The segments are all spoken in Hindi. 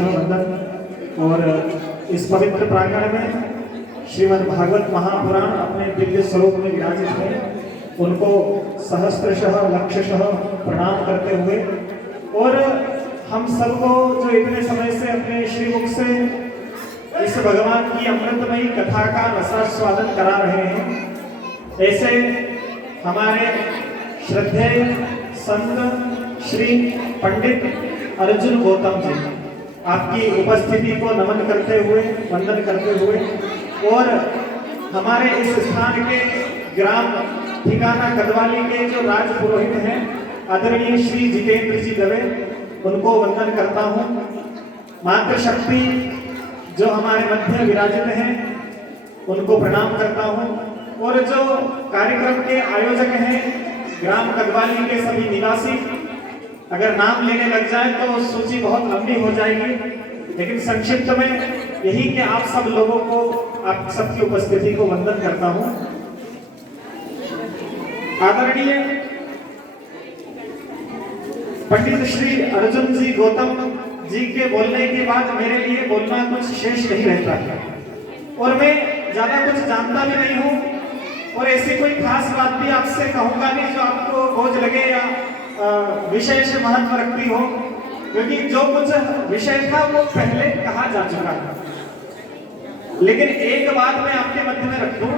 क्रमशः वंदन। और इस पवित्र प्रांगण में श्रीमद् भागवत महापुराण अपने दिव्य स्वरूप में विराजित हैं, उनको सहस्त्रशः लक्षशः प्रणाम करते हुए और हम सबको जो इतने समय से अपने श्रीमुख से इस भगवान की अमृतमयी कथा का रसास्वादन करा रहे हैं, ऐसे हमारे श्रद्धेय संत श्री पंडित अर्जुन गौतम जी, आपकी उपस्थिति को नमन करते हुए, वंदन करते हुए और हमारे इस स्थान के ग्राम ठिकाना कदवाली के जो राज पुरोहित हैं आदरणीय श्री जितेंद्र जी दवे, उनको वंदन करता हूँ। मातृशक्ति जो हमारे मध्य विराजित हैं उनको प्रणाम करता हूँ। और जो कार्यक्रम के आयोजक हैं ग्राम कदवाली के सभी निवासी, अगर नाम लेने लग जाए तो सूची बहुत लंबी हो जाएगी, लेकिन संक्षिप्त में यही कि आप सब लोगों को, आप सबकी उपस्थिति को वंदन करता हूं। आदरणीय पंडित श्री अर्जुन जी गौतम जी के बोलने के बाद मेरे लिए बोलना कुछ शेष नहीं रहता है और मैं ज्यादा कुछ जानता भी नहीं हूं और ऐसी कोई खास बात भी आपसे कहूंगा नहीं जो आपको बोझ लगे या विशेष महत्व रखती हो, क्योंकि जो कुछ विषय था वो पहले कहा जा चुका है। लेकिन एक बात मैं आपके मध्य में रख दूं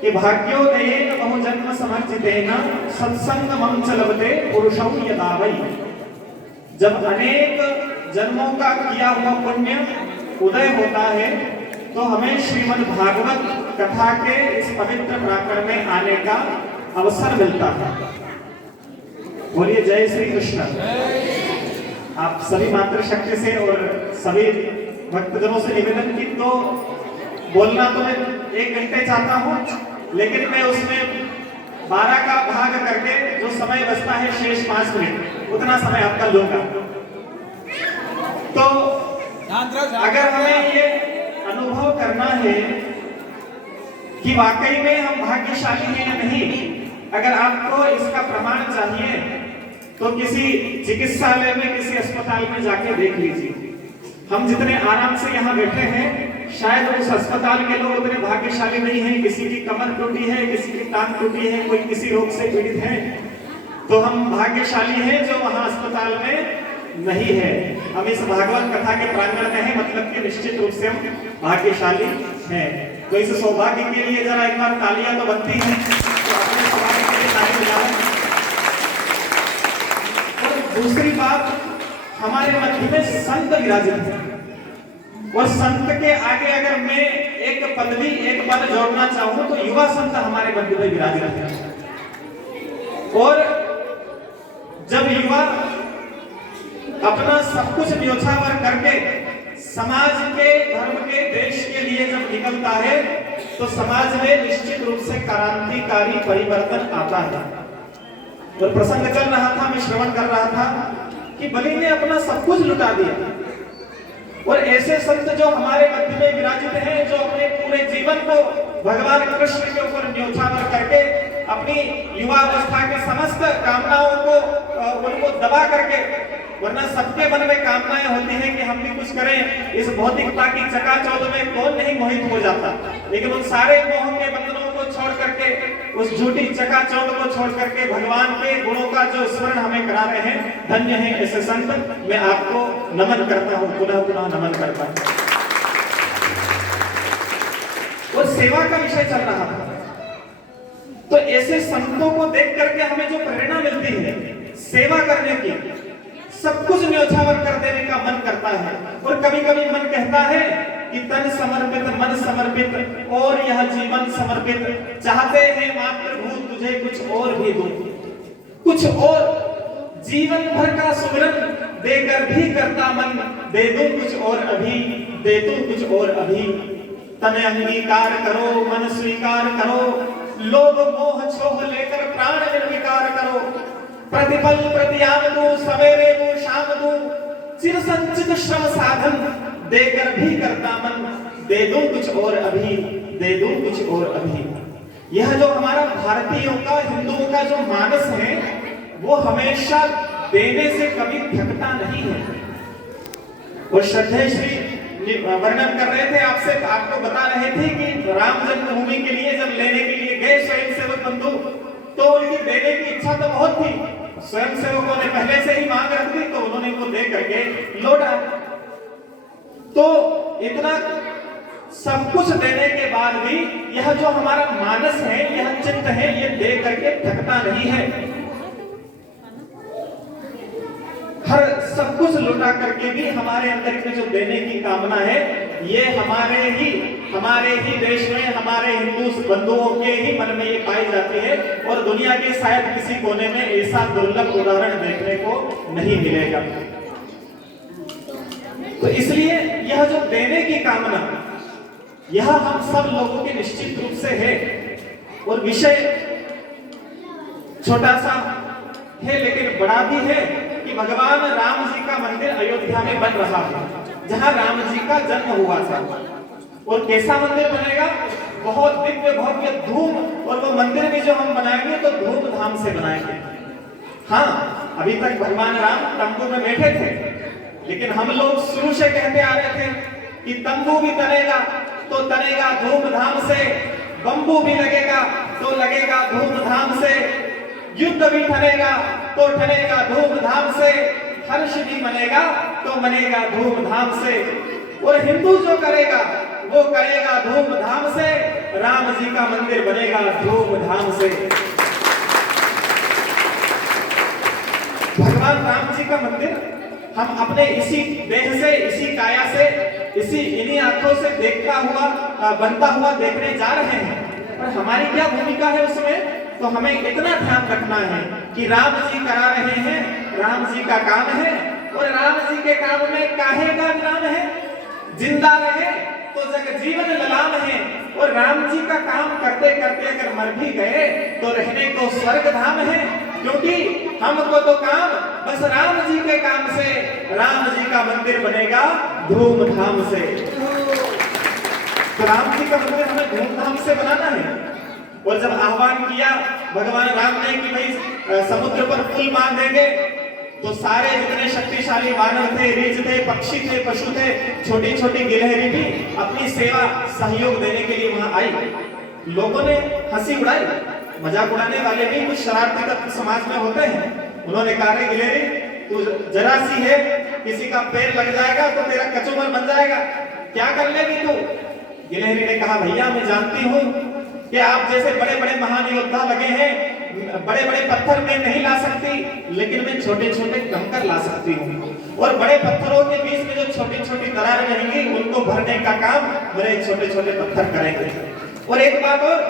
कि भाग्योदयेन बहुजन्म समर्जितेन सत्संगमं च लभते पुरुषौ यदा वै। जब अनेक जन्मों का किया हुआ पुण्य उदय होता है तो हमें श्रीमद् भागवत कथा के इस पवित्र प्रांगण में आने का अवसर मिलता है। बोलिए जय श्री कृष्ण। आप सभी मातृशक्ति से और सभी भक्तजनों से निवेदन की, तो बोलना तो मैं 1 घंटे चाहता हूं, लेकिन मैं उसमें 12 का भाग करके जो समय बचता है शेष 5 मिनट, उतना समय आपका लूंगा। तो अगर हमें ये अनुभव करना है कि वाकई में हम भाग्यशाली हैं या नहीं, अगर आपको इसका प्रमाण चाहिए तो किसी चिकित्सालय में, किसी अस्पताल में जाके देख लीजिए। हम जितने आराम से यहाँ बैठे हैं, शायद उस अस्पताल के लोग उतने भाग्यशाली नहीं हैं। किसी की कमर टूटी है, किसी की टांग टूटी है, कोई किसी रोग से पीड़ित है, तो हम भाग्यशाली हैं जो वहाँ अस्पताल में नहीं है। हम इस भागवत कथा के प्रांगण में हैं, मतलब कि निश्चित रूप से हम भाग्यशाली हैं। तो इस सौभाग्य के लिए जरा एक बार तालियां तो बनती हैं, तो अपने सौभाग्य के लिए ताली बजाएं। दूसरी बात, हमारे मध्य में संत विराजित है और संत के आगे अगर मैं एक पदवी, एक पद जोड़ना चाहूं तो युवा संत हमारे मध्य में विराजित है। और जब युवा अपना सब कुछ न्योछावर करके समाज के, धर्म के, देश के लिए जब निकलता है तो समाज में निश्चित रूप से क्रांतिकारी परिवर्तन आता है। तो प्रसंग चल रहा था, मैं श्रवण कर रहा था कि बलि ने अपना सब कुछ लुटा दिया और ऐसे संत जो हमारे मध्य में विराजित हैं, जो अपने पूरे जीवन को भगवान कृष्ण के ऊपर न्योछावर करके अपनी युवावस्था के समस्त कामनाओं को उनको दबा करके, वरना सबके मन में कामनाएं होती हैं कि हम भी कुछ करें। इस भौतिकता की चकाचौंध में कौन नहीं मोहित हो जाता, लेकिन उन सारे मोह के बंधनों को छोड़ करके, उस झूठी चकाचौंध को छोड़ करके भगवान के गुणों का जो स्मरण हमें करा रहे हैं, धन्य है ऐसे संत। मैं आपको नमन करता हूं, पुनः पुनः नमन करता हूं। और सेवा का विषय चल रहा था, तो ऐसे संतों को देख करके हमें जो प्रेरणा मिलती है सेवा करने की, सब कुछ न्योछावर कर देने का मन करता है। और कभी कभी मन कहता है कि तन समर्पित, मन समर्पित और यह जीवन समर्पित, चाहते हैं मातृभूत तुझे कुछ और भी दूं, कुछ और जीवन भर का सुमिरन देकर भी करता मन, दे दूं कुछ और अभी, दे दूं कुछ और अभी। तन अंगीकार करो, मन स्वीकार करो, लोभ मोह छोह लेकर प्राण निर्विकार करो। प्रतिपल प्रतियाम दूं, सवेरे दूं, शाम दूं, चिर संचित श्रम साधन, देकर भी करता मन, दे दूं कुछ और अभी, दे दूं कुछ और अभी। यह जो हमारा भारतीयों का, हिंदुओं का जो मानस है, वो हमेशा देने से कभी थकता नहीं है। वो श्रद्धेय श्री वर्णन कर रहे थे, आपसे आपको बता रहे थे कि राम जन्मभूमि के लिए जब लेने के लिए गए स्वयं सेवक बंधु, तो उनकी देने की इच्छा तो बहुत थी, स्वयं सेवकों ने पहले से ही मांग रख दी, तो उन्होंने वो दे करके लौटा। तो इतना सब कुछ देने के बाद भी यह जो हमारा मानस है, यह चित्त है, ये दे करके थकता नहीं है। हर सब कुछ लुटा करके भी हमारे अंदर में जो देने की कामना है, ये हमारे ही देश में, हमारे हिंदू बंधुओं के ही मन में ये पाई जाती है, और दुनिया के शायद किसी कोने में ऐसा दुर्लभ उदाहरण देखने को नहीं मिलेगा। तो इसलिए यह जो देने की कामना, यह हम सब लोगों के निश्चित रूप से है। और विषय छोटा सा है लेकिन बड़ा भी है कि भगवान राम जी का मंदिर अयोध्या में बन रहा है, जहां राम जी का जन्म हुआ था। और कैसा मंदिर बनेगा? बहुत दिव्य भव्य धूम, और वो मंदिर भी जो हम बनाएंगे तो धूमधाम से बनाएंगे। हाँ, अभी तक भगवान राम तंबू में बैठे थे, लेकिन हम लोग शुरू से कहते आ रहे थे कि तंबू भी तनेगा तो तनेगा धूमधाम से, बंबू भी लगेगा तो लगेगा धूमधाम से, युद्ध भी ठनेगा तो ठनेगा धूमधाम से, हर्ष भी मनेगा तो मनेगा धूमधाम से, और हिंदू जो करेगा वो करेगा धूमधाम से, राम जी का मंदिर बनेगा धूमधाम से। भगवान राम जी का मंदिर हम अपने इसी देह से, इसी काया से, इन्हीं आंखों से देखता हुआ, बनता हुआ देखने जा रहे हैं। पर हमारी क्या भूमिका है उसमें? तो हमें इतना ध्यान रखना है कि राम जी करा रहे हैं, राम जी का काम है, और राम जी के काम में काहे का विराम है? जिंदा रहे तो जग जीवन ललाम है, और राम जी का काम करते करते अगर मर भी गए तो रहने को स्वर्ग धाम है, क्योंकि हमको तो काम बस राम जी के काम से, राम जी का मंदिर बनेगा धूमधाम से। तो राम जी का मंदिर हमें धूमधाम से बनाना है। और जब आह्वान किया भगवान राम ने कि भाई समुद्र पर पुल बांध देंगे, तो सारे जितने शक्तिशाली वानर थे, रीछ थे, पक्षी थे, पशु थे, छोटी छोटी गिलहरी भी अपनी सेवा सहयोग देने के लिए वहां आई। लोगों ने हंसी उड़ाई, मजाक उड़ाने वाले भी कुछ शरारती तत्व समाज में होते हैं। उन्होंने कहा रे गिलहरी, तू जरा सी है, किसी का पैर लग जाएगा तो तेरा कचूमर बन जाएगा, क्या कर लेगी तू? गिलहरी ने कहा भैया मैं जानती हूँ कि आप जैसे बड़े बड़े महान योद्धा लगे हैं, बड़े बड़े पत्थर में नहीं ला सकती, लेकिन मैं छोटे छोटे कंकर ला सकती हूँ, और बड़े पत्थरों के बीच में जो छोटी छोटी दरारें रहेंगी उनको भरने का काम मेरे छोटे छोटे पत्थर करेंगे। और एक बात और,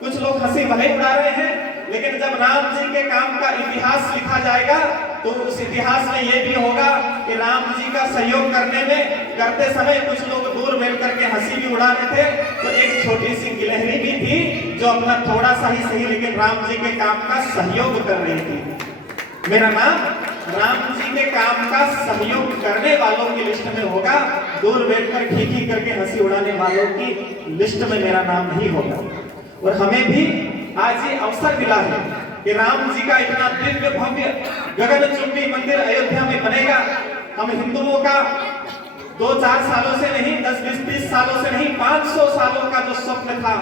कुछ लोग हंसी भले उड़ा रहे हैं, लेकिन जब राम जी के काम का इतिहास लिखा जाएगा तो उस इतिहास में ये भी होगा कि राम जी का सहयोग करते समय कुछ लोग दूर बैठ करके हंसी भी उड़ा रहे थे, तो एक छोटी सी गिलहरी भी थी जो अपना थोड़ा सा ही सही लेकिन राम जी के काम का सहयोग कर रही थी। मेरा नाम राम जी के काम का सहयोग करने वालों की लिस्ट में होगा, दूर बैठकर खींची करके हंसी उड़ाने वालों की लिस्ट में मेरा नाम नहीं होगा। और हमें भी आज ये अवसर मिला है कि राम जी का इतना दिव्य भव्य गगनचुंबी मंदिर अयोध्या में बनेगा। हम हिंदुओं का 2-4 सालों से नहीं, 10-20-30 सालों से नहीं, 500 सालों का जो स्वप्न था,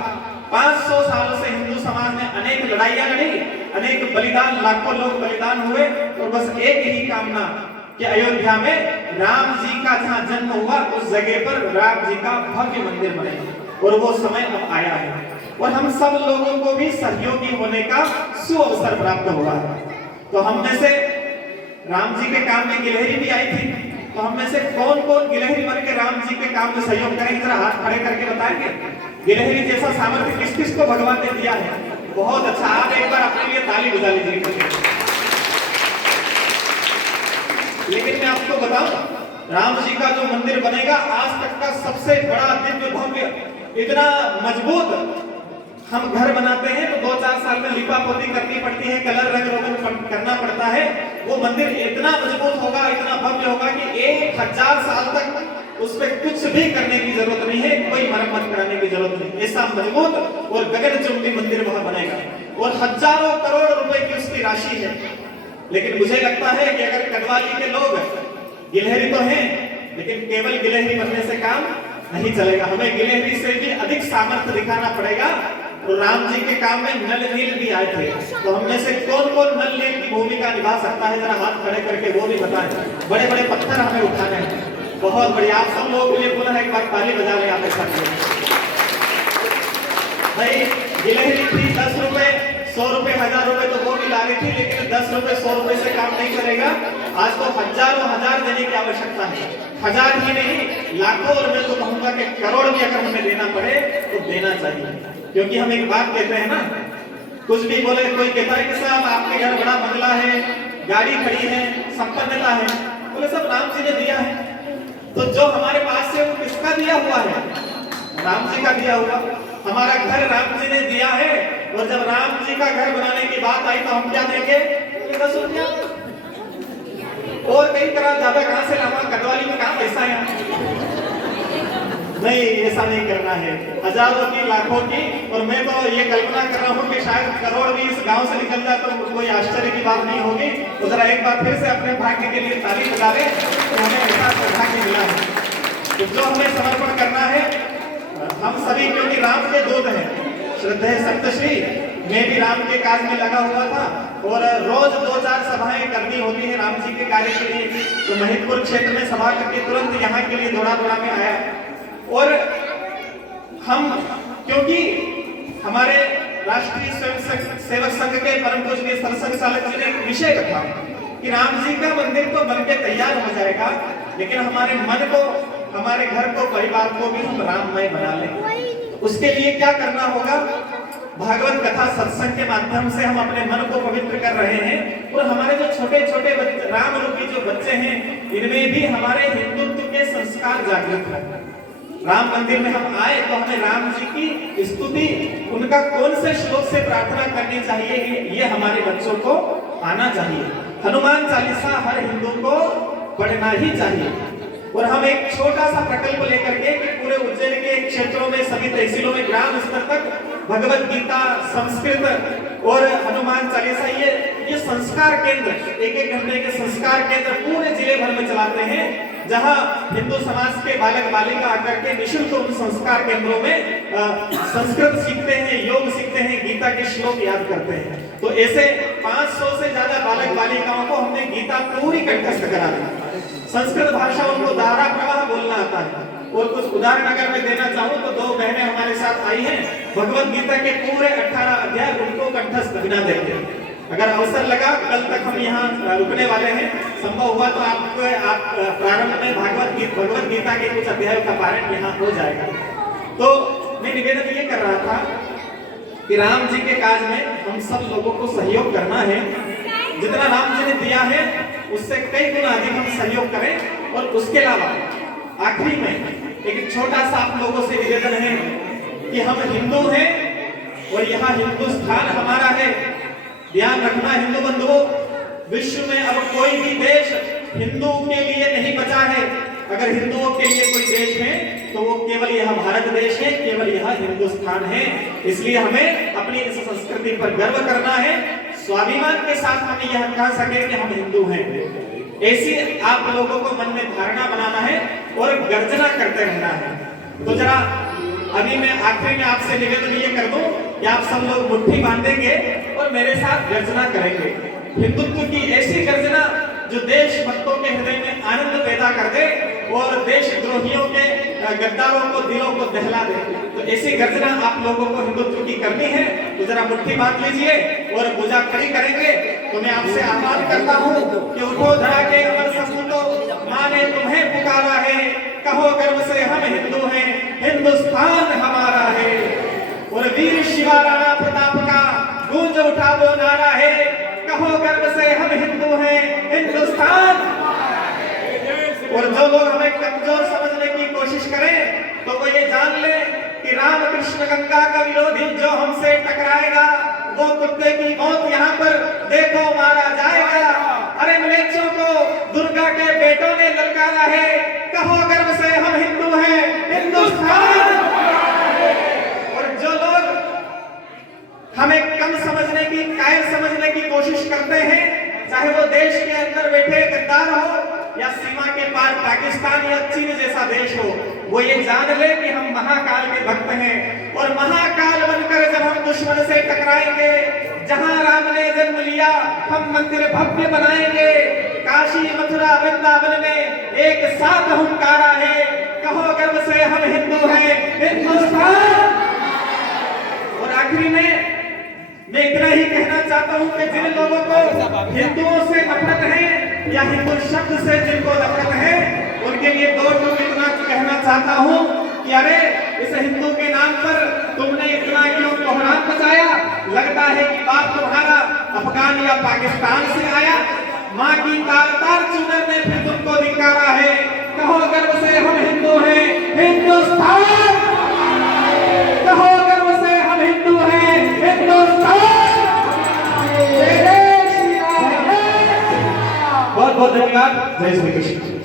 500 सालों से हिंदू समाज ने अनेक लड़ाइयां लड़ी, अनेक बलिदान, लाखों लोग बलिदान हुए, और बस एक ही कामना कि अयोध्या में राम जी का जहां जन्म हुआ उस जगह पर राम जी का भव्य मंदिर बने, और वो समय अब आया है। और हम सब लोगों को भी सहयोगी होने का सुअवसर प्राप्त हुआ है। तो हम में से राम जी के काम में गिलहरी भी आई थी, तो हम में से कौन कौन गिलहरी बन के राम जी के काम में सहयोग करेंगे? जरा हाथ खड़े करके बताएंगे। गिलहरी जैसा सामर्थ्य किस किस को भगवान ने दिया है? बहुत अच्छा, आप एक बार अपने लिए ताली बजा लीजिए। लेकिन मैं आपको बताऊं, राम जी का जो मंदिर बनेगा आज तक का सबसे बड़ा दिव्य भव्य, इतना मजबूत। हम घर बनाते हैं तो 2-4 साल में लिपा पोती करनी पड़ती है, कलर रंग रोगन करना पड़ता है। वो मंदिर इतना मजबूत होगा, इतना भव्य होगा कि 1000 साल तक उस पर कुछ भी करने की जरूरत नहीं है, कोई मरम्मत कराने की जरूरत नहीं। ऐसा मजबूत और गगनचुंबी मंदिर वहां बनेगा, और हजारों करोड़ रुपए की उसकी राशि है। लेकिन मुझे लगता है कि अगर कटवाली के लोग, गिलहरी तो हैं केवल गिलहरी बनने से काम नहीं चलेगा, हमें गिलहरी से भी अधिक सामर्थ्य दिखाना पड़ेगा। तो राम जी के काम में नल नील भी आए थे, तो हम में से कौन कौन नल नील की भूमिका निभा सकता है, जरा हाथ खड़े करके वो भी बताएं। बड़े बड़े पत्थर हमें उठाने हैं, बहुत बढ़िया। आप सब लोग के लिए पुनः एक बार ताली बजा रहे हैं भाई। गिलहरी थी 10 रुपए, 100 रुपए, 1000 रुपए तो वो भी ला रही थी, लेकिन 10 रुपए 100 रुपए से काम नहीं चलेगा। आज तो हजारों हजार देने की आवश्यकता है, हजार ही नहीं लाखों, और मैं तो कहूंगा कि करोड़ भी अगर हमें देना पड़े तो देना चाहिए। क्योंकि हम एक बात कहते हैं ना, कुछ भी बोले, कोई कहता है कि साहब आपके घर बड़ा बंगला है, गाड़ी खड़ी है, संपन्नता है, बोले सब राम जी ने दिया है। तो जो हमारे पास है वो किसका दिया हुआ है? राम जी का दिया हुआ। हमारा घर राम जी ने दिया है, और जब राम जी का घर बनाने की बात आई तो हम क्या देंगे? 10 रुपया। और कई तरह ज्यादा कहां से लावा, कटवाली में कहां पैसा है? नहीं, ऐसा नहीं करना है, हजारों की, लाखों की। और मैं तो ये कल्पना कर रहा हूँ कि शायद करोड़ भी इस गांव से निकल जाए तो कोई आश्चर्य की बात नहीं होगी। तो जरा एक बार फिर से अपने भाग्य के लिए ताली बजा लें कि हमें ऐसा सौभाग्य मिला है। तो जो हमें समर्पण करना है, हम सभी, क्योंकि राम के दूत हैं, श्रद्धेय सप्तश्री, मैं भी राम के कार्य में लगा हुआ था, और रोज 2-4 सभाएं करनी होती है राम जी के कार्य के लिए। तो महिदपुर क्षेत्र में सभा करके तुरंत यहाँ के लिए दौड़ा में आया। और हम, क्योंकि हमारे राष्ट्रीय स्वयं सेवक संघ के परम पूज्य सरसंघ चालक जी ने एक विषय रखा कि राम जी का मंदिर तो बनके तैयार हो जाएगा, लेकिन हमारे मन को, हमारे घर को, परिवार को भी हम राममय बना लें। उसके लिए क्या करना होगा? भागवत कथा सत्संग के माध्यम से हम अपने मन को पवित्र कर रहे हैं, और हमारे जो छोटे छोटे राम रूपी जो बच्चे हैं, इनमें भी हमारे हिंदुत्व के संस्कार जागृत हैं। राम मंदिर में हम आए तो हमें राम जी की स्तुति, उनका कौन से श्लोक से प्रार्थना करनी चाहिए, ये हमारे बच्चों को आना चाहिए। हनुमान चालीसा हर हिंदू को पढ़ना ही चाहिए। और हम एक छोटा सा प्रकल्प लेकर के कि पूरे उज्जैन के क्षेत्रों में, सभी तहसीलों में, ग्राम स्तर तक भगवत गीता, संस्कृत और हनुमान चालीसा, ये संस्कार केंद्र, एक घंटे के संस्कार केंद्र पूरे जिले भर में चलाते हैं, जहां हिंदू समाज के बालक बालिका आकर के निःशुल्क उन संस्कार केंद्रों में संस्कृत सीखते हैं, योग सीखते हैं, गीता के श्लोक याद करते हैं। तो ऐसे 500 से ज्यादा बालक बालिकाओं को हमने गीता पूरी कंठस्थ करा दी। संस्कृत भाषा उनको धारा प्रवाह बोलना आता है। और कुछ उदाहरण अगर मैं देना चाहूँ तो 2 बहनें हमारे साथ आई हैं, भगवत गीता के पूरे 18 अध्याय उनको कंठस्थ बिना देखे। अगर अवसर लगा, कल तक हम यहाँ रुकने वाले हैं, संभव हुआ तो आप प्रारंभ में भगवत गीता के कुछ अध्यायों का पारण यहाँ हो जाएगा। तो मैं निवेदन ये कर रहा था कि राम जी के काज में हम सब लोगों को सहयोग करना है। जितना राम जी ने दिया है उससे कई गुना अधिक हम सहयोग करें। और उसके अलावा आखिरी में एक छोटा सा आप लोगों से निवेदन है कि हम हिंदू हैं और यहाँ हिंदुस्तान हमारा है। ध्यान रखना हिंदू बंधुओं, विश्व में अब कोई भी देश हिंदुओं के लिए नहीं बचा है। अगर हिंदुओं के लिए कोई देश है तो वो केवल यह भारत देश है, केवल यह हिंदुस्तान है। इसलिए हमें अपनी इस संस्कृति पर गर्व करना है, स्वाभिमान के साथ हम यह कह सके कि हम हिंदू हैं। ऐसी आप लोगों को मन में धारणा बनाना है और गर्जना करते रहना है। तो जरा अभी मैं आखिरी में आपसे निवेदन ये कर दूं कि आप सब लोग मुट्ठी बांधेंगे और मेरे साथ गर्जना करेंगे। हिंदुत्व की ऐसी गर्जना जो देशभक्तों के हृदय में आनंद पैदा कर दे और देशद्रोहियों के गद्दारों को, दिलों को दहला दे। तो ऐसी गर्जना आप लोगों को हिंदुत्व की करनी है। तो जरा मुट्ठी बांध लीजिए और भुजा खड़ी करेंगे। तो मैं आपसे आह्वान करता हूँ कि उठो धरा के अमर सपूतो, माँ ने तुम्हें पुकारा है, कहो गर्व से हम हिंदू हैं, हिंदुस्तान हमारा है। और वीर शिवा राणा प्रताप का गूंज उठा वो नारा है, कहो गर्व से हम हिंदू हैं, हिंदुस्तान। और जो लोग हमें कमजोर समझने की कोशिश करें तो वो ये जान ले कि रामकृष्ण गंगा का विरोधी जो हमसे टकराएगा वो कुत्ते की मौत यहाँ पर देखो मारा जाएगा। अरे मलेच्छों को दुर्गा के बेटों ने ललकारा है, कहो गर्व से हम हिंदू हैं, हिंदुस्तान। और जो लोग हमें कम समझने की, कायर समझने की कोशिश करते हैं, चाहे वो देश के अंदर बैठे गद्दार हो या सीमा के पार पाकिस्तान या चीन वो ये जान ले कि हम महाकाल के भक्त हैं और महाकाल बनकर जब हम दुश्मन से टकराएंगे, जहां राम ने जन्म लिया हम मंदिर भव्य बनाएंगे, काशी मथुरा वृंदावन में एक साथ हुंकारा है, कहो गर्व से हम हिंदू हैं, हिंदुस्तान। और आखिरी में मैं इतना ही कहना चाहता हूं कि जिन लोगों को हिंदुओं से नफरत है या हिंदू शब्द से जिनको नफरत है, उनके लिए दो टूक इतना कहना चाहता हूं कि अरे इस हिंदू के नाम पर तुमने इतना क्यों कोहराम मचाया? लगता है कि बाप तुम्हारा अफगान या पाकिस्तान से आया। माँ की तार चुनर ने फिर तुमको धिक्कारा है, कहो गर्व से हम हिंदू हैं, हिंदुस्तान। कहो गर्व से हम हिंदू हैं, हिंदुस्तान। बहुत बहुत धन्यवाद। जय श्री कृष्ण।